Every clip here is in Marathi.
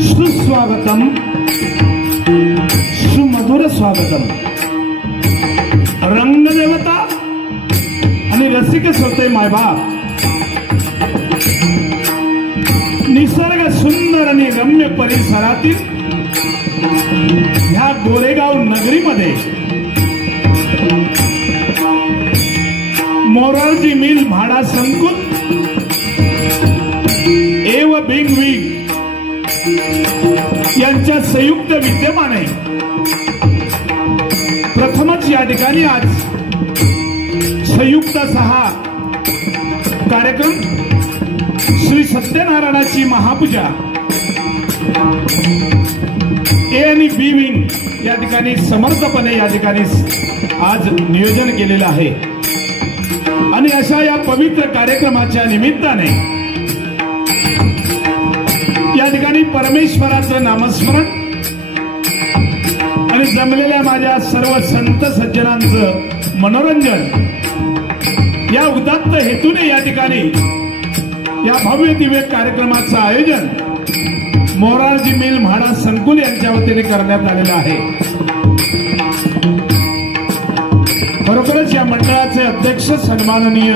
सुस्वागतम सुमधुर स्वागतम। रंगदेवता आणि रसिक श्रोते मायबाप, निसर्ग सुंदर आणि रम्य परिसरातील ह्या गोरेगाव नगरीमध्ये मोरारजी मिल भाडा संकुल एव बिंगविंग यांच्या संयुक्त विद्यमाने प्रथमच या ठिकाणी आज संयुक्त सहा कार्यक्रम श्री सत्यनारायणाची महापूजा ए आणि बी विंग या ठिकाणी समर्थपणे या ठिकाणी आज नियोजन केलेलं आहे। आणि अशा या पवित्र कार्यक्रमाच्या निमित्ताने या ठिकाणी परमेश्वराचं नामस्मरण आणि जमलेल्या माझ्या सर्व संत सज्जनांचं मनोरंजन या उदात्त हेतूने या ठिकाणी या भव्य दिव्य कार्यक्रमाचं आयोजन मोरारजी मिल म्हाडा संकुल यांच्या वतीने करण्यात आलेलं आहे। खरोखरच या मंडळाचे अध्यक्ष सन्माननीय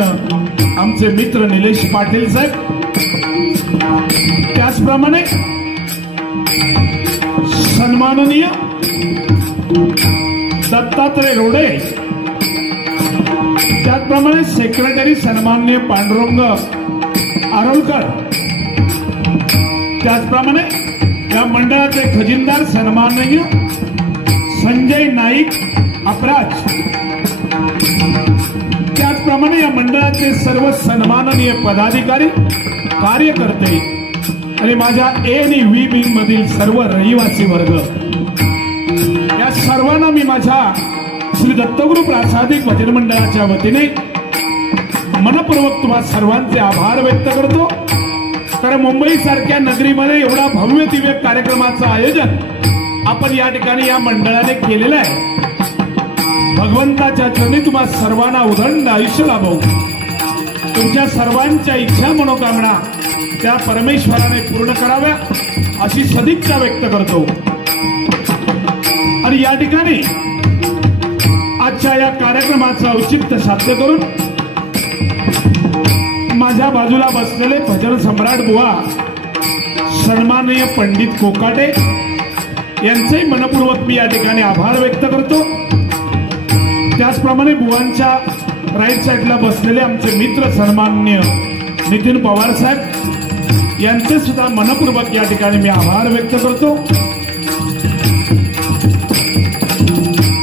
आमचे मित्र निलेश पाटील साहेब, त्याचप्रमाणे सन्माननीय दत्तात्रय रोडे, त्याचप्रमाणे त्याचप्रमाणे सेक्रेटरी सन्माननीय पांडुरंग आरोलकर, त्याचप्रमाणे या मंडळाचे खजिनदार सन्माननीय संजय नाईक अपराज, त्याचप्रमाणे या मंडळाचे सर्व सन्माननीय पदाधिकारी, कार्यकर्ते आणि माझ्या ए आणि व्ही विंग मधील सर्व रहिवासी वर्ग, या सर्वांना मी माझ्या श्री दत्तगुरु प्रासादिक भजन मंडळाच्या वतीने मनपूर्वक तुम्हा सर्वांचे आभार व्यक्त करतो. कारण मुंबई सारख्या नगरीमध्ये एवढा भव्य दिव्य कार्यक्रमाचं आयोजन आपण या ठिकाणी या मंडळाने केलेलं आहे. भगवंताच्या चरणी तुम्हा सर्वांना उदंड आयुष्य लाभो. तुमच्या सर्वांच्या इच्छा मनोकामना त्या परमेश्वराने पूर्ण कराव्या अशी सदिच्छा व्यक्त करतो. आणि या ठिकाणी आजच्या या कार्यक्रमाचं औचित्य साध्य करून माझ्या बाजूला बसलेले भजन सम्राट बुवा सन्माननीय पंडित कोकाटे यांचेही मनपूर्वक मी या ठिकाणी आभार व्यक्त करतो. त्याचप्रमाणे बुवांच्या राईट साईडला बसलेले आमचे मित्र सन्माननीय नितीन पवार साहेब यांचे सुद्धा मनपूर्वक या ठिकाणी मी आभार व्यक्त करतो.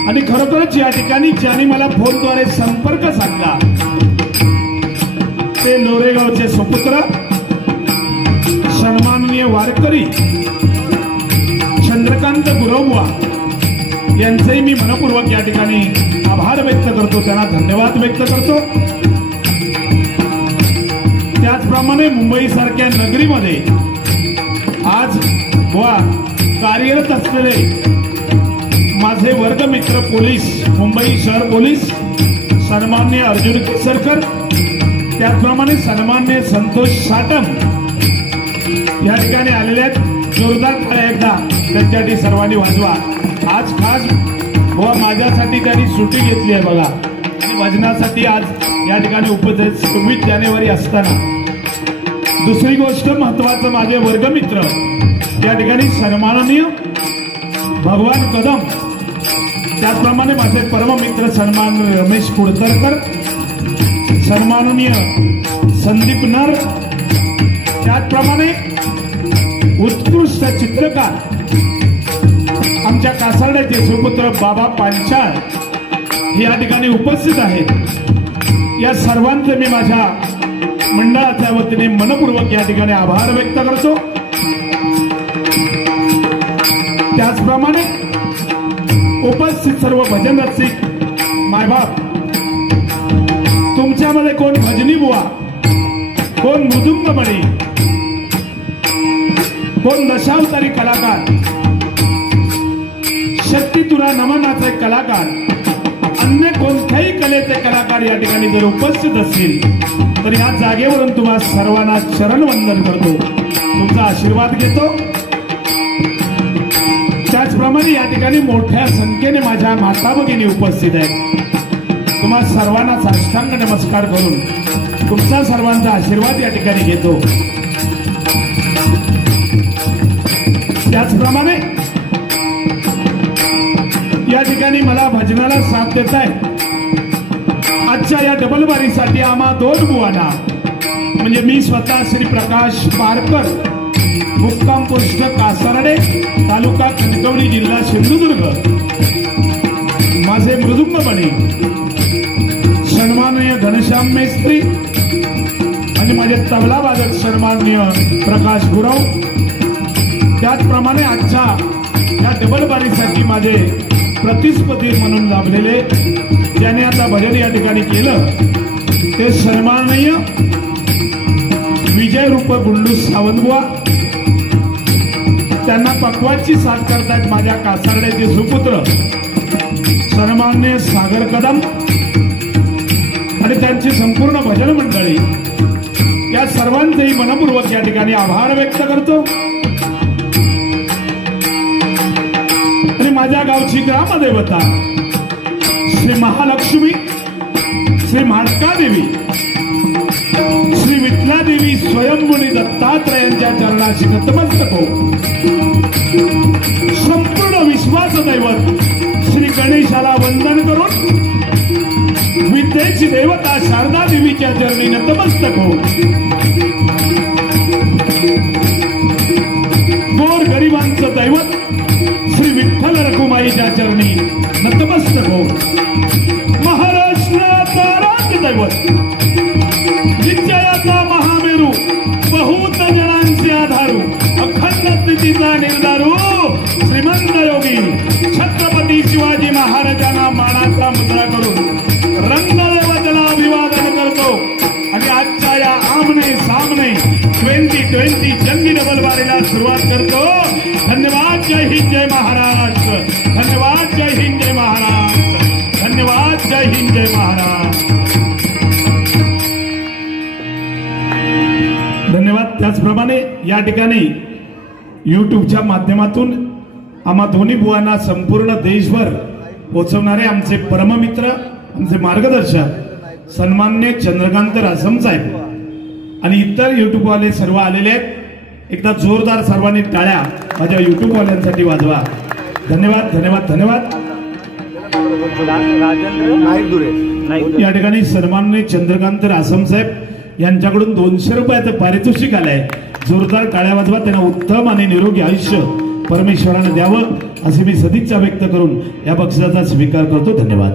आणि खरोखरच या ठिकाणी ज्यांनी मला फोनद्वारे संपर्क साधला ते लोरेगावचे सुपुत्र सन्माननीय वारकरी चंद्रकांत गुरवबुवा यांचेही मी मनपूर्वक या ठिकाणी आभार व्यक्त करतो, त्यांना धन्यवाद व्यक्त करतो. त्याचप्रमाणे मुंबई सारख्या नगरीमध्ये आज बुवा कार्यरत असलेले माझे वर्गमित्र पोलीस, मुंबई शहर पोलीस सन्माननीय अर्जुन केसरकर, त्याचप्रमाणे सन्माननीय संतोष साटम या ठिकाणी आलेले आहेत. जोरदार टाळ्या एकदा त्यांच्यासाठी सर्वांनी वाजवा. आज खास बुवा माझ्यासाठी त्यांनी सुट्टी घेतली आहे बघा, आणि भजनासाठी आज या ठिकाणी उपस्थित 26 जानेवारी असताना. दुसरी गोष्ट महत्वाचं, माझे वर्गमित्र या ठिकाणी सन्माननीय भगवान कदम, त्याचप्रमाणे माझे परममित्र सन्माननीय रमेश कुडतरकर, सन्माननीय संदीप नर, त्याचप्रमाणे उत्कृष्ट चित्रकार आमच्या कासारड्याचे सुपुत्र बाबा पांचाळ हे या ठिकाणी उपस्थित आहेत. या सर्वांचे मी माझ्या मंडळाच्या वतीने मनपूर्वक या ठिकाणी आभार व्यक्त करतो. त्याचप्रमाणे उपस्थित सर्व भजन रसिक मायबाप, तुमच्यामध्ये कोण भजनी बुवा, कोण मृदुंग बळी, कोण दशावतारी कलाकार, शक्ती तुरा नमनाचे कलाकार, अन्य कोणत्याही कलेचे कलाकार या ठिकाणी जर उपस्थित असतील तर या जागेवरून तुम्हा सर्वांना चरणवंदन करतो, तुमचा आशीर्वाद घेतो. त्याचप्रमाणे या ठिकाणी मोठ्या संख्येने माझ्या माता भगिनी उपस्थित आहेत. तुम्हा सर्वांना साष्टांग नमस्कार करून तुमचा सर्वांचा आशीर्वाद या ठिकाणी घेतो. त्याचप्रमाणे या ठिकाणी मला भजनाला साथ देत आहे आजच्या या डबल बारीसाठी आम्हा 2 बुवांना, म्हणजे मी स्वतः श्री प्रकाश पारकर, मुक्काम पोस्ट कासारडे, तालुका कणकवली, जिल्हा सिंधुदुर्ग, माझे मृदुंग बळी सन्माननीय घनश्याम मेस्त्री आणि माझे तबला वादक सन्माननीय प्रकाश गुरव. त्याचप्रमाणे आजच्या या डबल बारीसाठी माझे प्रतिस्पर्धी म्हणून लाभलेले ज्याने आता भजन या ठिकाणी केलं ते सन्माननीय विजय रूप गुंडू सावंतबुवा. त्यांना पक्वाची साथ करतायत माझ्या कासारड्याचे सुपुत्र सन्माननीय सागर कदम आणि त्यांची संपूर्ण भजन मंडळी. या सर्वांचेही मनपूर्वक या ठिकाणी आभार व्यक्त करतो. आणि माझ्या गावची ग्रामदेवता श्री महालक्ष्मी, श्री म्हाडकादेवी, श्री विठ्ठलादेवी स्वयंभूनी दत्तात्रयांच्या चरणाशी नतमस्तक हो. संपूर्ण विश्वास दैवत श्री गणेशाला वंदन करून विद्या विद्येची देवता शारदा देवीच्या चरणी नतमस्तक हो. गोर गरिबांचं दैवत श्री विठ्ठल रखुमाईच्या चरणी नतमस्तक हो. महाराष्ट्राचा राजदैवत विजयाचा महामेरू बहुत जणांचे आधारू अखंड स्थितीचा निर्धारू श्रीमंत योगी छत्रपती शिवाजी महाराजांना मानाचा मुद्रा करून रंगदेवतेला अभिवादन करतो आणि आजच्या या आमने सामने 2020 जंगी डबल बारीला सुरुवात करतो. धन्यवाद. जय हिंद जय महाराष्ट्र. धन्यवाद. जय हिंद जय महाराष्ट्र. धन्यवाद. जय हिंद जय महाराष्ट्र. धन्यवाद. त्याचप्रमाणे या ठिकाणी युट्यूबच्या माध्यमातून आम्हा दोन्ही बुवांना संपूर्ण देशभर पोहोचवणारे आमचे परममित्र आमचे मार्गदर्शक सन्माननीय चंद्रकांत रासम साहेब आणि इतर युट्यूब वाले सर्व आलेले आहेत. एकदा जोरदार सर्वांनी टाळ्या माझ्या युट्यूब वाल्यांसाठी वाजवा. धन्यवाद. धन्यवाद. धन्यवाद. या ठिकाणी सन्माननीय चंद्रकांत रासम साहेब यांच्याकडून 200 रुपयाचं पारितोषिक आलंय. जोरदार टाळ्या वाजवा. त्यांना उत्तम आणि निरोगी आयुष्य परमेश्वराने द्यावं अशी मी सदिच्छा व्यक्त करून या बक्षिसाचा स्वीकार करतो. धन्यवाद.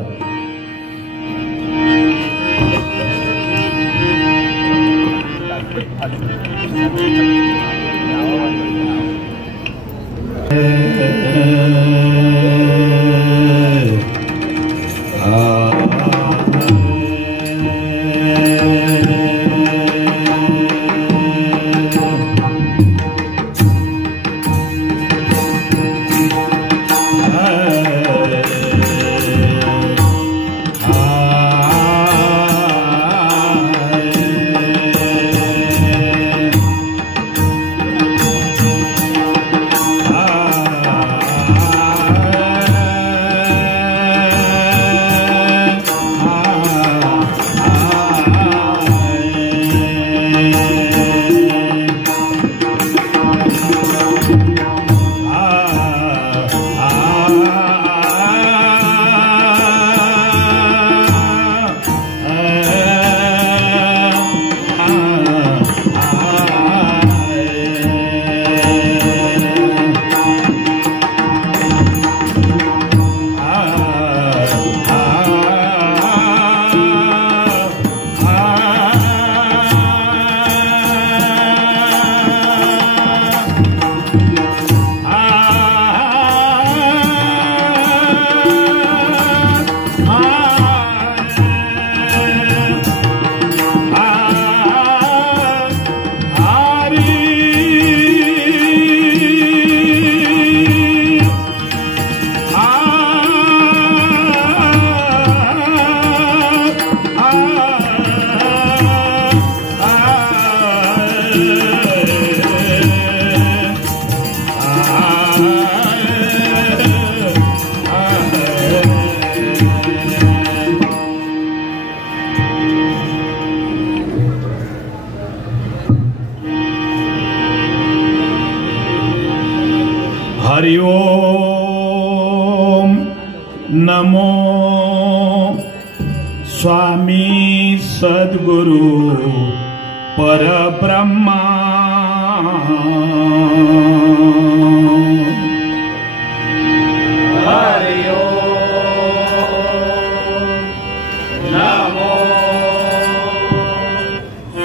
हरि ओम नमो स्वामी सद्गुरु परब्रह्मा हरि ओम नमो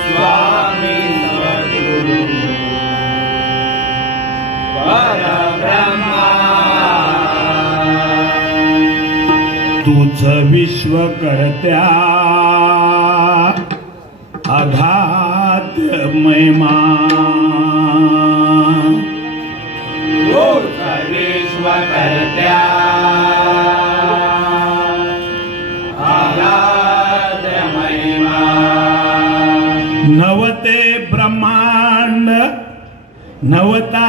स्वामी सद्गुरु परब्रह्मा तुझ विश्व करत्या अघात महिमा विश्व करत्या अगाध महिमा नवते ब्रह्मांड नवता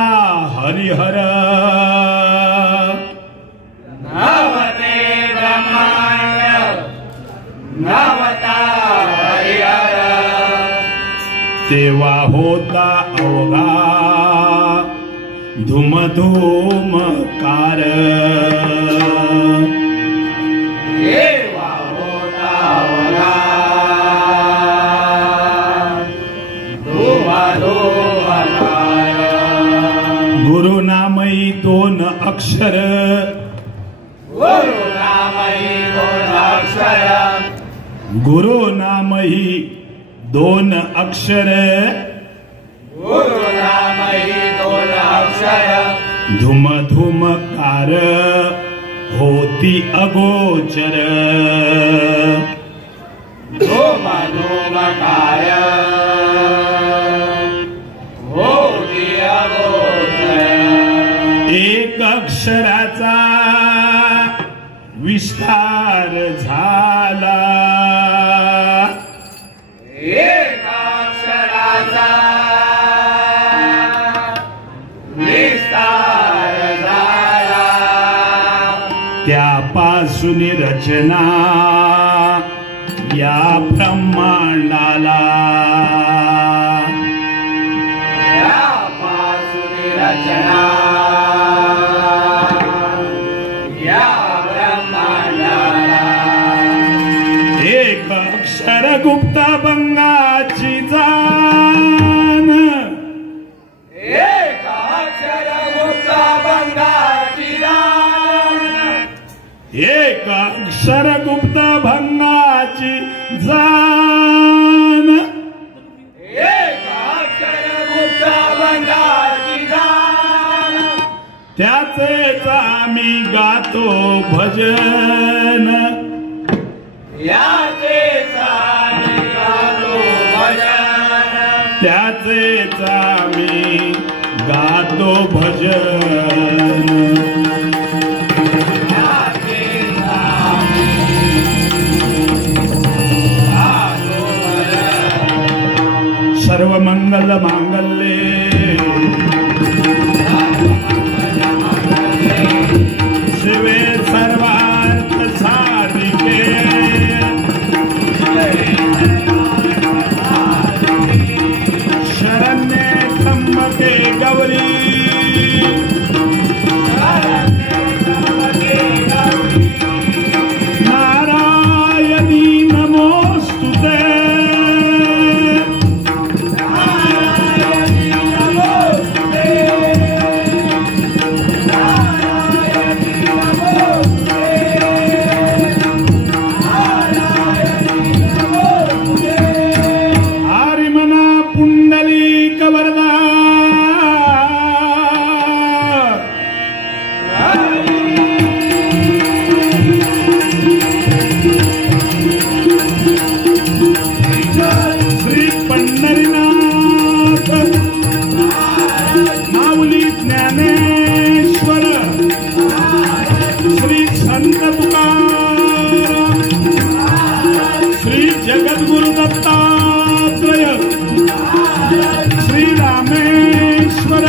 हरिहर नवते ब्रह्मांड नवता हरिहर तेव्हा होता अवघा धुमधुमकार देवा होता अवघा अक्षर गुरु नामही दोन अक्षर गुरु नामही दोन अक्षर गुरु नामही दोन अक्षर धुम धुमकार होती अगोचर धुम धुमकार होती अगोचर एक अक्षराचा विस्तार झाला एक अक्षराचा विस्तार झाला त्यापासून रचना या ब्रह्मांडाला त्यापासून रचना या ब्रह्मांडाला एक अक्षर गुप्त भंगाची जाण एक अक्षर गुप्त भंगाची जाण एक अक्षर गुप्त भंगाची जाण एक अक्षर गुप्त भंगाची जाण त्याचेच आम्ही गातो भजन याचेच आम्ही गातो भजन त्याचेच आम्ही गातो भजन याचेच आम्ही गातो भजन सर्व मंगल मांगल्ये शिवे सर्वार्थ साधिके शरण्ये त्र्यंबके गौरी नारायणी नमोस्तुते आरिमना पुंडलिक वरदा श्री पंढरीनाथ माऊली ज्ञानेश्वर श्री संत तुकाराम श्री जगद्गुरु दत्तात्रय श्री रामेश्वर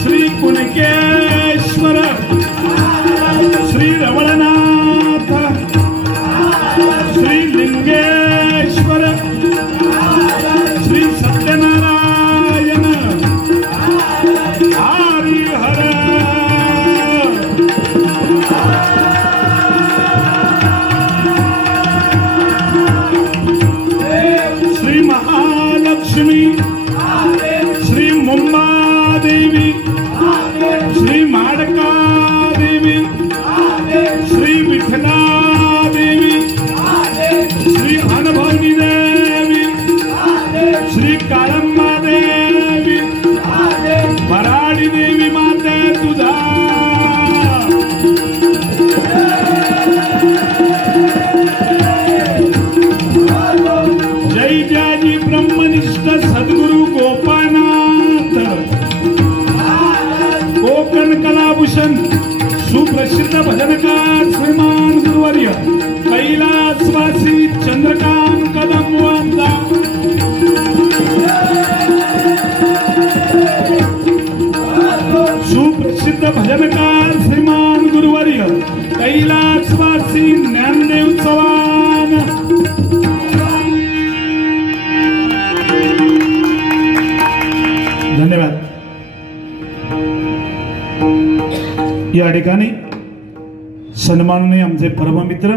श्री कुणकेश्वर श्री रवळनाथ श्री लिंगेश्वर श्री सत्यनारायण हरिहर श्री महालक्ष्मी श्री मुंबादेवी श्री माडकादेवी श्री विठ्ठलादेवी श्री अनुभवनी देवी श्री काळम्मा देवी भराडी देवी माते तुझा जय जयाजी ब्रह्मनिष्ठ सद्गुरु गोपानाथ कोकण कलाभूषण सुप्रसिद्ध भजनकार श्रीमान गुरुवर्य कैलासवासी चंद्रकांत कदम वांता सुप्रसिद्ध भजनकार श्रीमान गुरुवर्य कैलासवासी ज्ञानदेव चव्हाण धन्यवाद. या ठिकाणी सन्माननीय आमचे परममित्र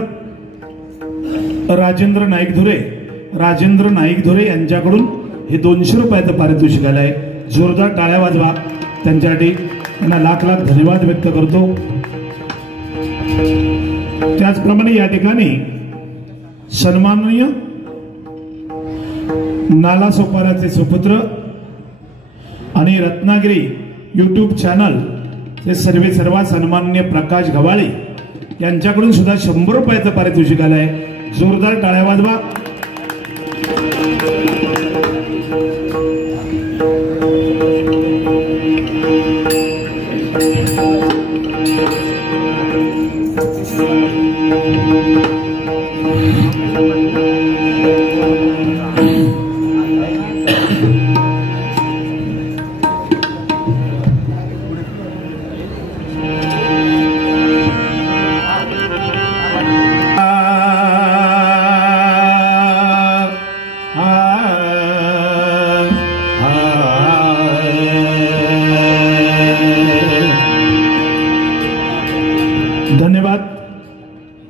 राजेंद्र नाईक धुरे यांच्याकडून हे 200 रुपयाचं पारितोषिक आलंय. जोरदार टाळ्या वाजवा त्यांच्यासाठी. यांना लाख लाख धन्यवाद व्यक्त करतो। त्याचप्रमाणे या ठिकाणी सन्माननीय नालासोपाराचे सुपुत्र आणि रत्नागिरी YouTube चॅनल ते सर्वा सन्माननीय प्रकाश गवाळे यांच्याकडून सुद्धा 100 रुपयाचं पारितोषिक आलंय। जोरदार टाळ्या वाजवा। धन्यवाद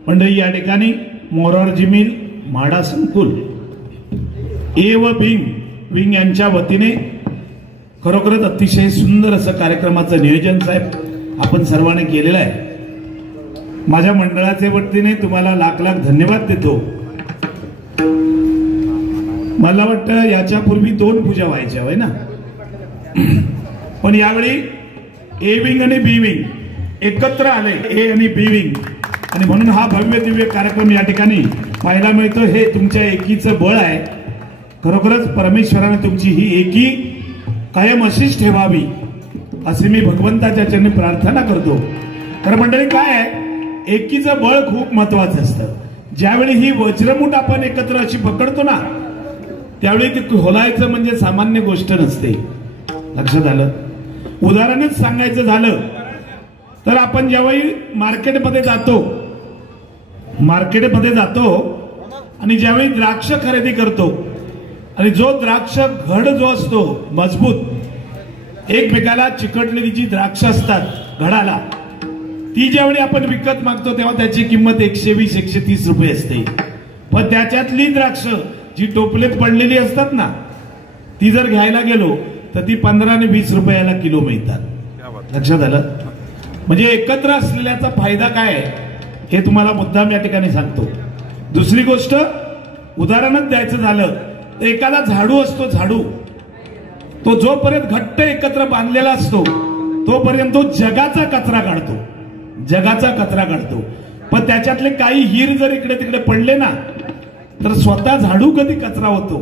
मंडळी। या ठिकाणी मोरारजी मिल म्हाडा संकुल ए व विंग यांच्या वतीने खरोखरच अतिशय सुंदर असं कार्यक्रमाचं नियोजन साहेब आपण सर्वांनी केलेलं आहे। माझ्या मंडळाच्या वतीने तुम्हाला लाख लाख धन्यवाद देतो। मला वाटतं याच्यापूर्वी 2 पूजा व्हायच्या होय ना, पण यावेळी ए विंग आणि बी विंग एकत्र आले, ए आणि बी विंग, आणि म्हणून हा भव्य दिव्य कार्यक्रम या ठिकाणी पाहायला मिळतो। हे तुमच्या एकीचं बळ आहे। खरोखरच परमेश्वराने तुमची ही एकी कायम अशीच ठेवावी असे मी भगवंताच्या चरणी प्रार्थना करतो। तर मंडळी काय आहे, एकीचं बळ खूप महत्वाचं असतं। ज्यावेळी ही वज्रमुठ आपण एकत्र अशी पकडतो ना, त्यावेळी ते खोलायचं म्हणजे सामान्य गोष्ट नसते। लक्षात आलं? उदाहरणच सांगायचं झालं तर आपण ज्यावेळी मार्केटमध्ये जातो आणि ज्यावेळी द्राक्ष खरेदी करतो आणि जो द्राक्ष घड जो असतो मजबूत एकमेकाला चिकटलेली जी द्राक्ष असतात घडाला, ती ज्यावेळी आपण विकत मागतो तेव्हा त्याची किंमत 120-130 रुपये असते। पण त्याच्यातली द्राक्ष जी टोपलेत पडलेली असतात ना, ती जर घ्यायला गेलो तर ती 15 आणि 20 रुपयाला किलो मिळतात। लक्षात आलं? म्हणजे एकत्र असलेल्याचा फायदा काय आहे हे तुम्हाला मुद्दाम या ठिकाणी सांगतो। दुसरी गोष्ट उदाहरणच द्यायचं झालं तर एखादा झाडू असतो, झाडू तो जोपर्यंत घट्ट एकत्र बांधलेला असतो तोपर्यंत तो जगाचा कचरा काढतो। पण त्याच्यातले काही हीर जर इकडे तिकडे पडले ना तर स्वतः झाडू कधी कचरा होतो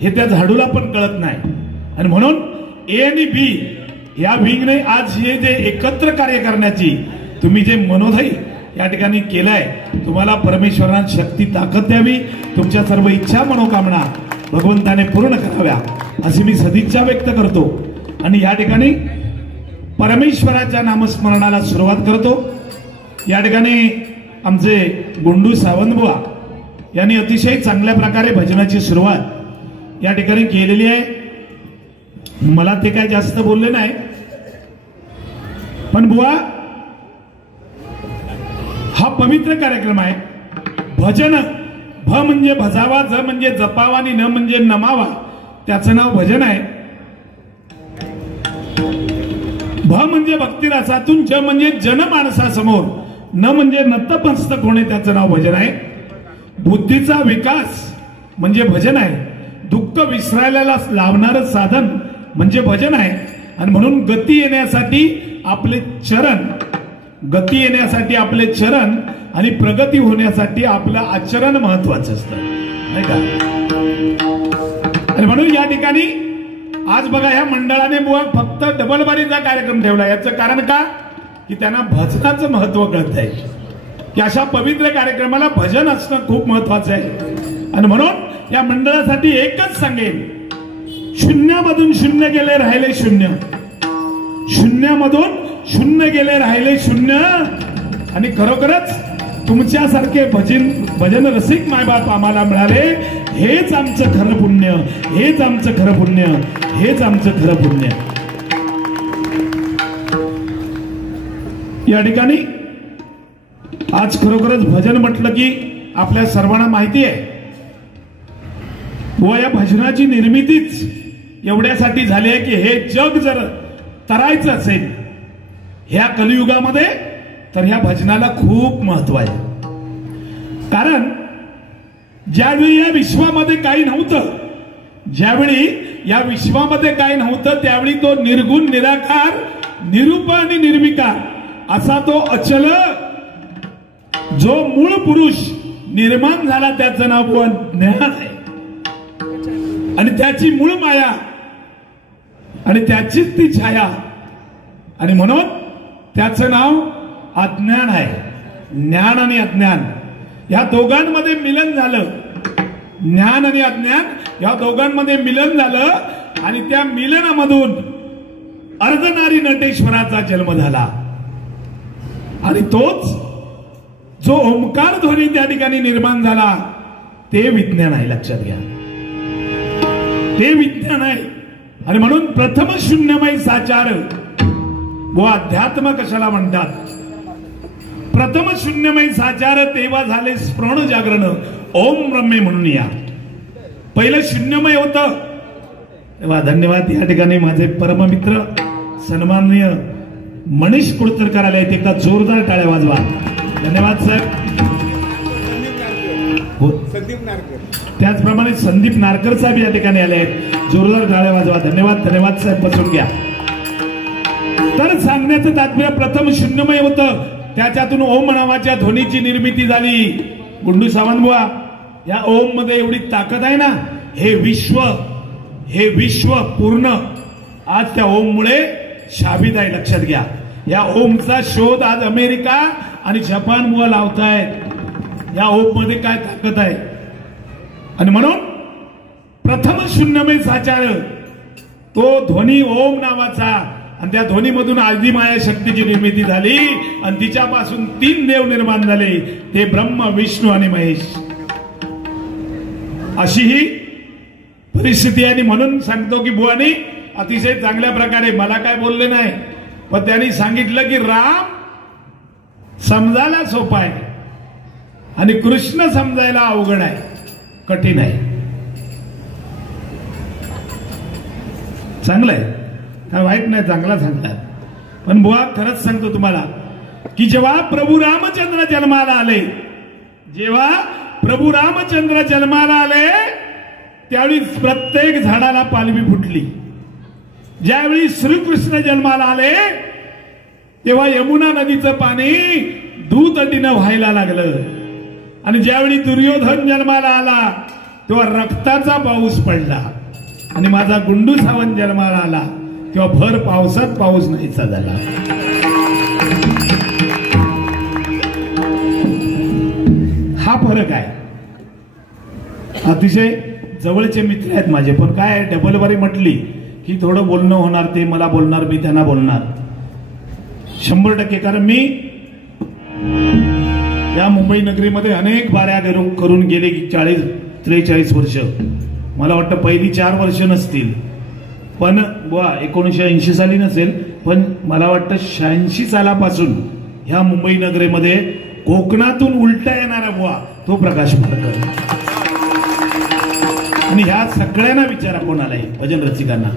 हे त्या झाडूला पण कळत नाही। आणि म्हणून ए आणि बी या विंगने आज हे जे एकत्र कार्य करण्याची तुम्ही जे मनोधै या ठिकाणी केलाय, तुम्हाला परमेश्वराने शक्ती ताकद द्यावी, तुमच्या सर्व इच्छा मनोकामना भगवंताने पूर्ण कराव्या अशी मी सदिच्छा व्यक्त करतो। आणि या ठिकाणी परमेश्वराच्या नामस्मरणाला सुरुवात करतो। या ठिकाणी आमचे गुंडू सावंतबुवा यांनी अतिशय चांगल्या प्रकारे भजनाची सुरुवात या ठिकाणी केलेली आहे। मला ते काय जास्त बोलले नाही, पण बुवा हा पवित्र कार्यक्रम आहे। भजन, भ म्हणजे भजावा, ज म्हणजे जपावा आणि न म्हणजे नमावा, त्याचं नाव भजन आहे। भ म्हणजे भक्तिरसातून, ज म्हणजे जनमानसासमोर, न म्हणजे नतमस्तक होणे, त्याचं नाव भजन आहे। बुद्धीचा विकास म्हणजे भजन आहे। दुःख विसरायला लावणारं साधन म्हणजे भजन आहे। आणि म्हणून गती येण्यासाठी आपले चरण आणि प्रगती होण्यासाठी आपलं आचरण महत्वाचं असतं, नाही का? आणि म्हणून या ठिकाणी आज बघा या मंडळाने बुवा फक्त डबल बारीचा कार्यक्रम ठेवला। याचं कारण का की त्यांना भजनाचं महत्व कळत आहे की अशा पवित्र कार्यक्रमाला भजन असणं खूप महत्वाचं आहे। आणि म्हणून या मंडळासाठी एकच सांगेन, शून्यामधून शून्य गेले राहिले शून्य, शून्यामधून शून्य गेले राहिले शून्य। आणि खरोखरच तुमच्यासारखे भजन रसिक मायबाप आम्हाला मिळाले, हेच आमचं खरं पुण्य, हेच आमचं खरं पुण्य, हेच आमचं खरं पुण्य। या ठिकाणी आज खरोखरच भजन म्हटलं की आपल्या सर्वांना माहिती आहे व या भजनाची निर्मितीच एवढ्यासाठी झाली आहे की हे जग जर तरायचं असेल ह्या कलियुगामध्ये तर ह्या भजनाला खूप महत्व आहे. कारण ज्यावेळी या विश्वामध्ये काही नव्हतं, ज्यावेळी या विश्वामध्ये काही नव्हतं, त्यावेळी तो निर्गुण, निराकार, निरूप आणि निर्विकार असा तो अचल जो मूळ पुरुष निर्माण झाला, त्याचं नाव ज्ञान आहे. आणि त्याची मूळ माया आणि त्याचीच ती छाया, आणि म्हणून त्याचं नाव अज्ञान आहे. ज्ञान आणि अज्ञान या दोघांमध्ये मिलन झालं. ज्ञान आणि अज्ञान या दोघांमध्ये मिलन झालं आणि त्या मिलनामधून अर्धनारी नटेश्वराचा जन्म झाला. आणि तोच जो ओंकार ध्वनी त्या ठिकाणी निर्माण झाला, ते विज्ञान आहे. लक्षात घ्या, ते विज्ञान आहे. आणि म्हणून प्रथम शून्यमय साचार व अध्यात्म कशाला म्हणतात? प्रथम शून्यमय साचार तेव्हा झाले स्फुरण जागरण ओम ब्रह्मे म्हणून. या पहिलं शून्यमय होतं तेव्हा. धन्यवाद. या ठिकाणी माझे परममित्र सन्माननीय मनीष कुळतरकर आले आहेत. एकदा जोरदार टाळ्या वाजवा. धन्यवाद सर. त्याचप्रमाणे संदीप नारकर साहेब या ठिकाणी आले आहेत. जोरदार टाळ्या वाजवा. धन्यवाद. धन्यवाद साहेब. बसून घ्या. तर सांगण्याचं तात्पर्य प्रथम शून्यमय होतं, त्याच्यातून ओम नावाच्या ध्वनीची निर्मिती झाली. गुंडू सावंत बुवा, या ओम मध्ये एवढी ताकद आहे ना, हे विश्व पूर्ण आज त्या ओम मुळे शाबित आहे. लक्षात घ्या, या ओमचा शोध आज अमेरिका आणि जपान बुवा लावतायत. या ओम मध्ये काय ताकद आहे. आणि म्हणून प्रथम शून्यमय साचार तो ध्वनी ओम नावाचा, आणि त्या ध्वनीमधून आदिमाया शक्तीची निर्मिती झाली आणि तिच्यापासून 3 देव निर्माण झाले, ते ब्रह्म, विष्णू आणि महेश. अशी ही परिस्थिती आहे. आणि म्हणून सांगतो की बुवानी अतिशय चांगल्या प्रकारे, मला काय बोलले नाही, पण त्यांनी सांगितलं की राम समजायला सोपा आहे आणि कृष्ण समजायला अवघड आहे, कठीण आहे. चांगलं आहे, काय वाईट नाही, चांगला सांगतात. पण बुवा खरंच सांगतो तुम्हाला की जेव्हा प्रभू रामचंद्र जन्माला आले, जेव्हा प्रभू रामचंद्र जन्माला आले, त्यावेळी प्रत्येक झाडाला पालवी फुटली. ज्यावेळी श्रीकृष्ण जन्माला आले, तेव्हा यमुना नदीचं पाणी दुतटीनं व्हायला लागलं. आणि ज्यावेळी दुर्योधन जन्माला आला, तेव्हा रक्ताचा पाऊस पडला. आणि माझा गुंडू सावंत जन्माला आला, तेव्हा भर पावसात पाऊस नाहीसा झाला. हा फरक आहे. अतिशय जवळचे मित्र आहेत माझे, पण काय डबलबारी म्हटली की थोडं बोलणं होणार, ते मला बोलणार, मी त्यांना बोलणार 100%. कारण मी या मुंबई नगरीमध्ये अनेक बाऱ्या करून गेले की 40-43 वर्ष. मला वाटतं पहिली 4 वर्ष नसतील, पण बुवा 1980 साली नसेल, पण मला वाटतं 86 सालापासून ह्या मुंबई नगरीमध्ये कोकणातून उलटा येणारा बुवा तो प्रकाश मारकर. आणि ह्या सगळ्यांना विचारा, कोणालाही भजन रसिकांना,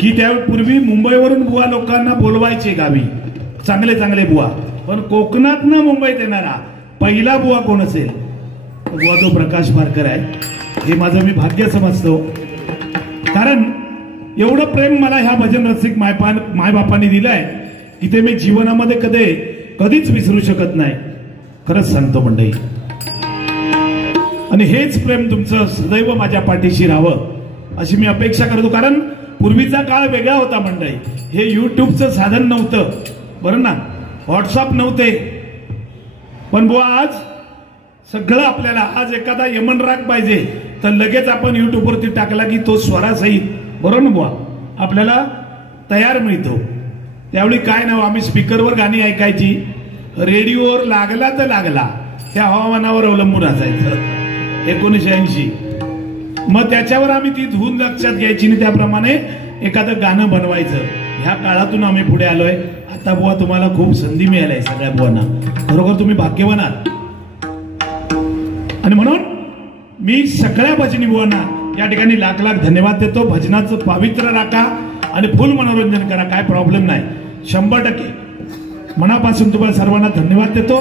की त्यापूर्वी मुंबईवरून बुवा लोकांना बोलवायचे गावी, चांगले चांगले बुवा, पण कोकणातनं मुंबईत येणारा पहिला बुवा कोण असेल? बुवा तो प्रकाश मारकर आहे. हे माझं मी भाग्य समजतो. कारण एवढं प्रेम मला ह्या भजन रसिक मायबापांनी दिलंय की ते मी जीवनामध्ये कधीच विसरू शकत नाही. खरंच सांगतो मंडळी. आणि हेच प्रेम तुमचं सदैव माझ्या पाठीशी राहावं अशी मी अपेक्षा करतो. कारण पूर्वीचा काळ वेगळा होता मंडळी. हे युट्यूबचं साधन नव्हतं, बरं ना, व्हॉट्सअप नव्हते. पण बुवा आज सगळं आपल्याला, आज एखादा यमन राग पाहिजे तर लगेच आपण युट्यूबवरती टाकला की तो स्वरासहित, बरोबर ना बुवा, आपल्याला तयार मिळतो. त्यावेळी काय नाव, आम्ही स्पीकरवर गाणी ऐकायची, रेडिओवर लागला तर लागला, त्या हवामानावर अवलंबून असायचं. 1980 मग त्याच्यावर आम्ही ती धून लक्षात घ्यायची आणि त्याप्रमाणे एखादं गाणं बनवायचं. ह्या काळातून आम्ही पुढे आलोय. आता बुवा तुम्हाला खूप संधी मिळाली सगळ्या बुवांना, बरोबर, तुम्ही भाग्यवान आहात. आणि म्हणून मी सगळ्या भजनी बुवांना या ठिकाणी लाख लाख धन्यवाद देतो. भजनाचं पावित्र्य राखा आणि फुल मनोरंजन करा, काय प्रॉब्लेम नाही, 100%. मनापासून तुम्हाला सर्वांना धन्यवाद देतो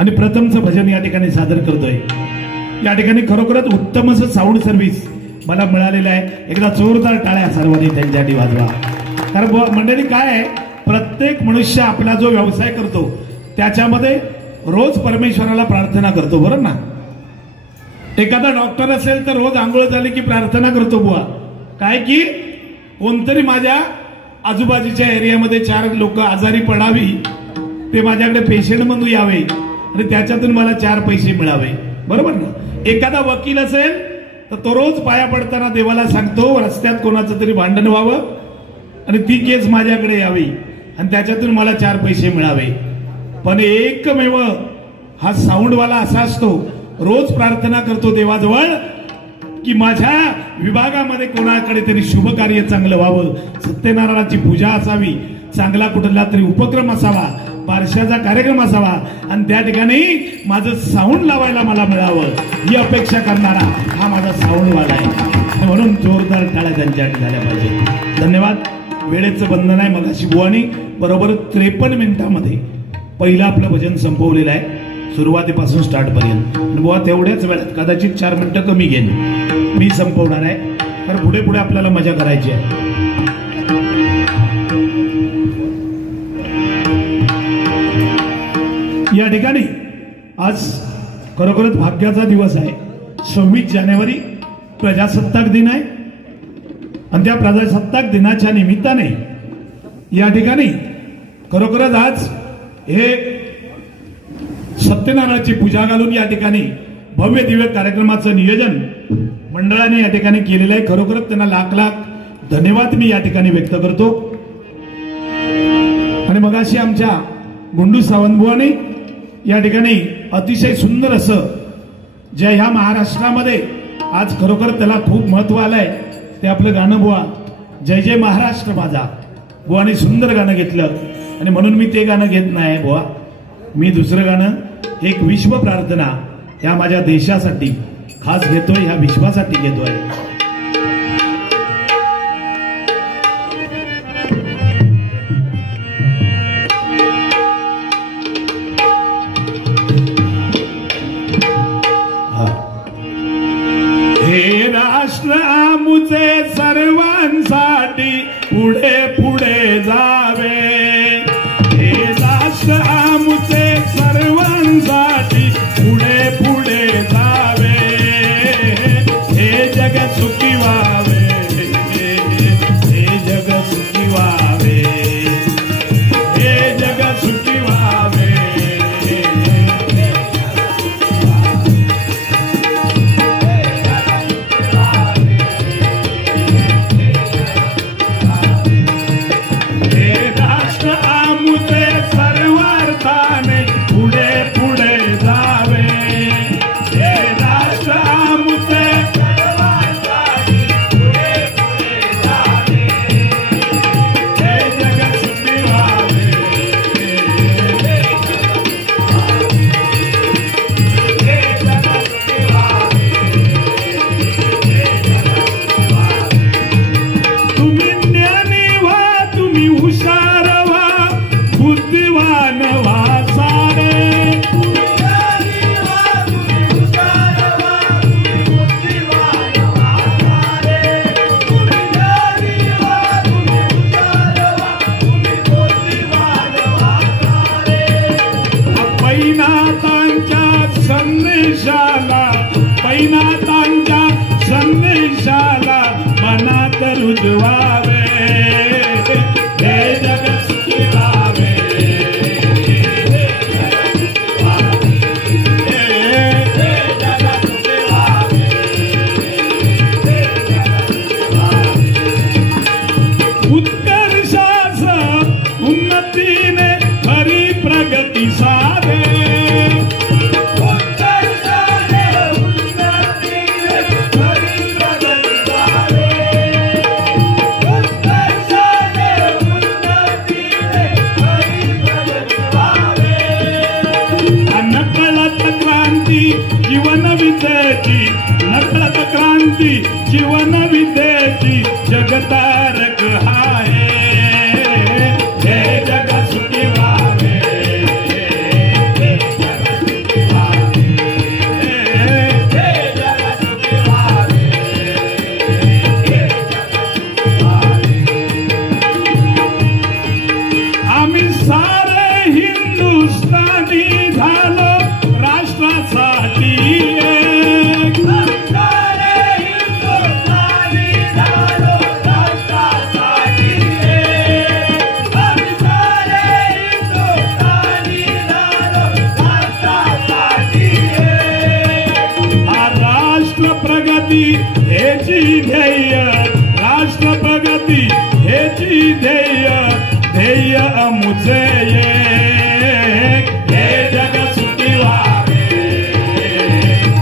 आणि प्रथमचं भजन या ठिकाणी सादर करतोय. या ठिकाणी खरोखरच उत्तम असं साऊंड सर्व्हिस मला मिळालेलं आहे. एकदा जोरदार टाळ्या सर्वांनी त्यांच्यासाठी वाजवा. कारण मंडळी काय आहे, प्रत्येक मनुष्य आपला जो व्यवसाय करतो त्याच्यामध्ये रोज परमेश्वराला प्रार्थना करतो, बरोबर ना. एखादा डॉक्टर असेल तर रोज आंघोळ झाली की प्रार्थना करतो बुवा, काय की कोणतरी माझ्या आजूबाजूच्या एरियामध्ये 4 लोक आजारी पडावी, ते माझ्याकडे पेशंट म्हणून यावे आणि त्याच्यातून मला 4 पैसे मिळावे, बरोबर ना. एखादा वकील असेल तर तो रोज पाया पडताना देवाला सांगतो रस्त्यात कोणाचं तरी भांडण व्हावं आणि ती केस माझ्याकडे यावी आणि त्याच्यातून मला 4 पैसे मिळावे. पण एकमेव हा साऊंडवाला असा असतो, रोज प्रार्थना करतो देवाजवळ की माझ्या विभागामध्ये कोणाकडे तरी शुभ कार्य चांगलं व्हावं, सत्यनारायणाची पूजा असावी, चांगला कुठला तरी उपक्रम असावा, बारशाचा कार्यक्रम असावा आणि त्या ठिकाणी माझं साऊंड लावायला मला मिळावं ही अपेक्षा करणारा हा माझा साऊंडवाला आहे. म्हणून जोरदार टाळ्या त्यांच्यासाठी झाल्या पाहिजे. धन्यवाद. वेळेचं बंधन आहे. मगाशी बुवानी बरोबर 53 मिनिटांमध्ये पहिलं आपलं भजन संपवलेलं आहे, सुरुवातीपासून स्टार्ट पर्यंत. बुवा तेवढ्याच वेळात कदाचित 4 मिनिटं कमी घेईन मी संपवणार आहे, तर पुढे पुढे आपल्याला मजा करायची आहे. या ठिकाणी आज खरोखरच भाग्याचा दिवस आहे. 26 जानेवारी प्रजासत्ताक दिन आहे आणि त्या प्रजासत्ताक दिनाच्या निमित्ताने या ठिकाणी खरोखरच आज हे सत्यनारायणाची पूजा घालून या ठिकाणी भव्य दिव्य कार्यक्रमाचं नियोजन मंडळाने या ठिकाणी केलेलं आहे. खरोखरच त्यांना लाख लाख धन्यवाद मी या ठिकाणी व्यक्त करतो. आणि मगाशी आमच्या गुंडू सावंतबुवांनी या ठिकाणी अतिशय सुंदर असं जे ह्या महाराष्ट्रामध्ये आज खरोखर त्याला खूप महत्व आलंय ते आपलं गाणं बुवा जय जय महाराष्ट्र माझा बुवाने सुंदर गाणं घेतलं आणि म्हणून मी ते गाणं घेत नाही बुवा. मी दुसरं गाणं एक विश्व प्रार्थना ह्या माझ्या देशासाठी खास घेतोय, ह्या विश्वासाठी घेतोय. हे राष्ट्र आमुचे सर्वांसाठी पुढे पुढे जावे. हे राष्ट्र आमुचे सर्वांसाठी पुढे पुढे जावे. हे जग सुखी व्हावे, हे जग सुखी व्हावे, हे जग सुखी व्हावे. पैनातांच्या संदेशाला मनात रुजवावे. हे जग सुखी व्हावे, उत्कर्षास उन्नतीने खरी प्रगती साधे. जीवन विद्येची नकळत क्रांती, जीवन विद्येची जगतारक आहे. हेची ध्येय राष्ट्र प्रगती हेची ध्येय ध्येय अमुचे एक हे जग सुखी व्हावे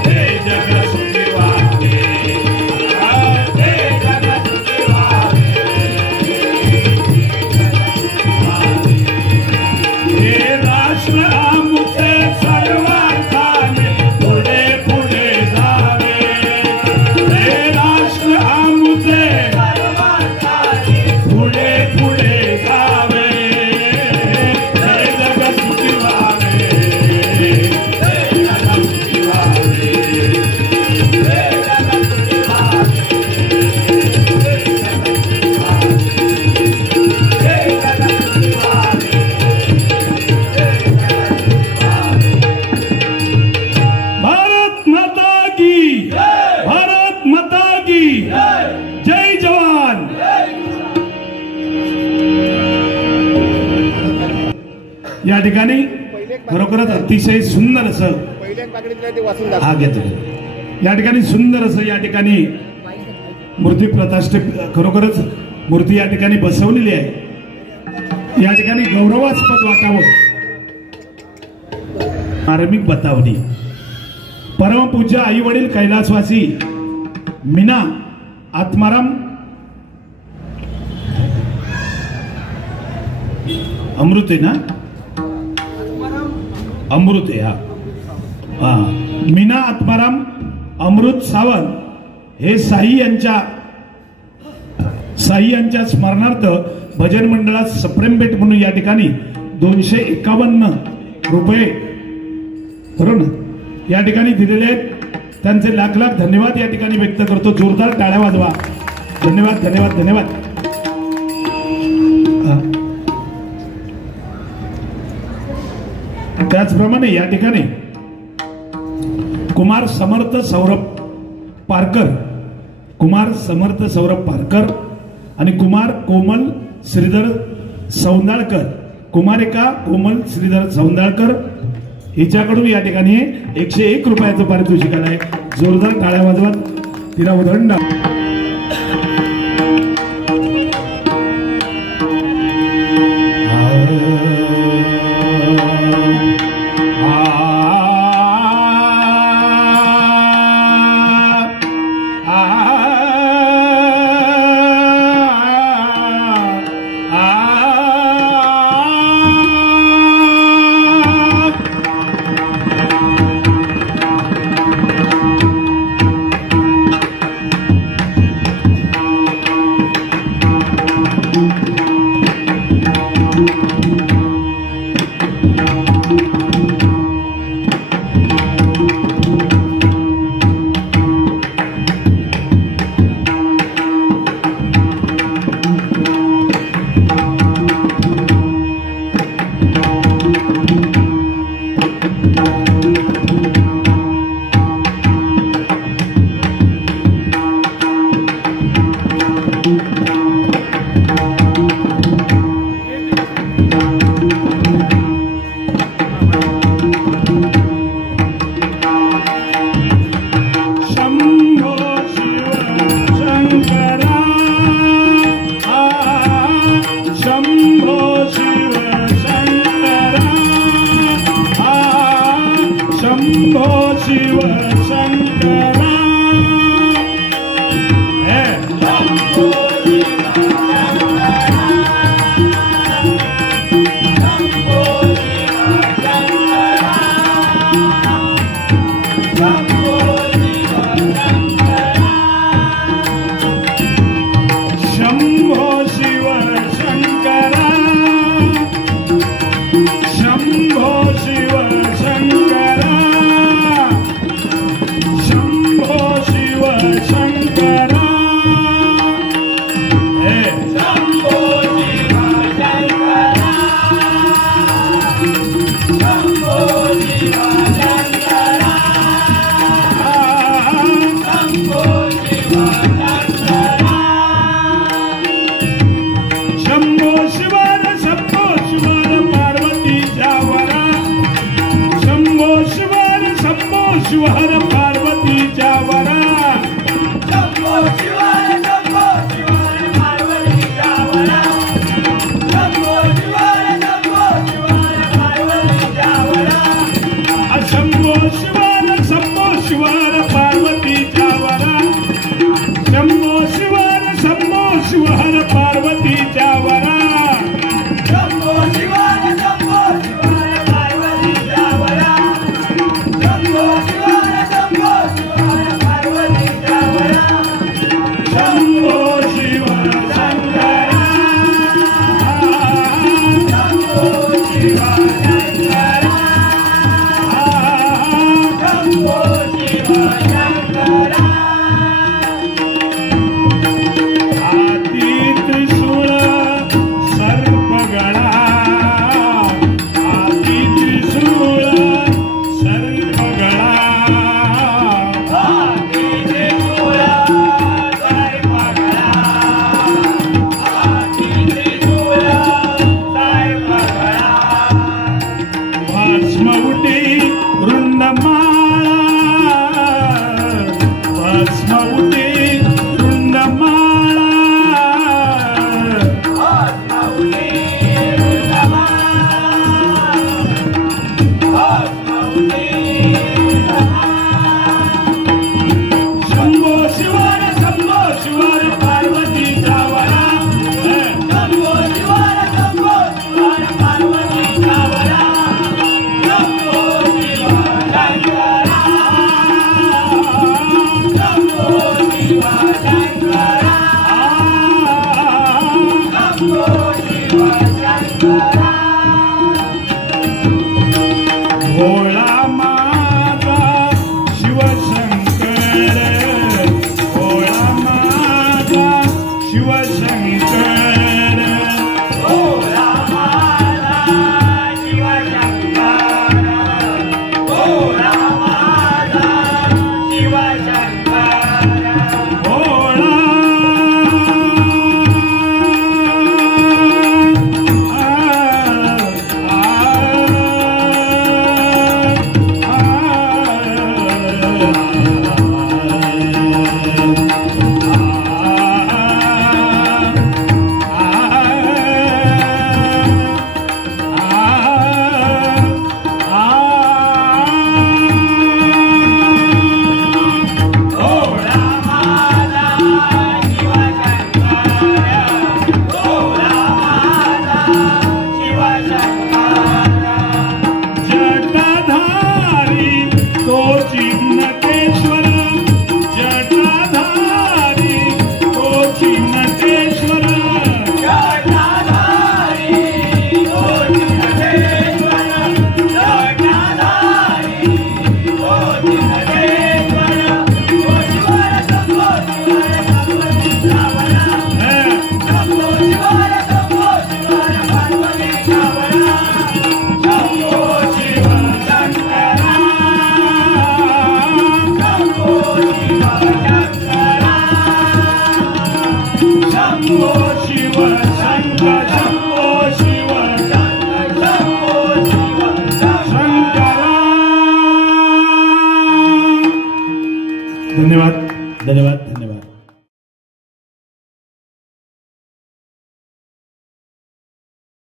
हे जग सुखी व्हावे हे जग सुखी व्हावे हे राष्ट्र अमुचे सर्वार्थाने पुढे पुढे जावे हे राष्ट्र अमुचे पुढे पुढे जावे हे जग सुखी व्हावे हे जग सुखी व्हावे हे जग सुखी व्हावे हे जग सुखी व्हावे भारत माता की भारत माता की जय जवान. या ठिकाणी खरोखरच अतिशय सुंदर असं हा घेतो या ठिकाणी सुंदर असं या ठिकाणी मूर्ती प्रतिष्ठित खरोखरच मूर्ती या ठिकाणी बसवलेली आहे. या ठिकाणी गौरवास्पद वाटावं मार्मिक बतावणी परमपूज्य आई वडील कैलासवासी मीना आत्माराम अमृत आहे ना अमृत आहे हा मीना आत्माराम अमृत सावंत हे साई यांच्या स्मरणार्थ भजन मंडळात सप्रेम भेट म्हणून या ठिकाणी 251 रुपये बरोबर ना या ठिकाणी दिलेले आहेत. त्यांचे लाख लाख धन्यवाद या ठिकाणी व्यक्त करतो. जोरदार टाळ्या वाजवा. धन्यवाद धन्यवाद धन्यवाद. त्याचप्रमाणे या ठिकाणी कुमार समर्थ सौरभ पारकर आणि कुमार कोमल श्रीधर सौंदाळकर कुमारिका कोमल श्रीधर सौंदाळकर हिच्याकडून या ठिकाणी 101 रुपयाचं पारितोषिक आलंय. जोरदार टाळ्या वाजवत तिला उदंड शंभो शिव शंकर शंभो शिव शंकर शंभो शिव शंकरा. धन्यवाद धन्यवाद धन्यवाद.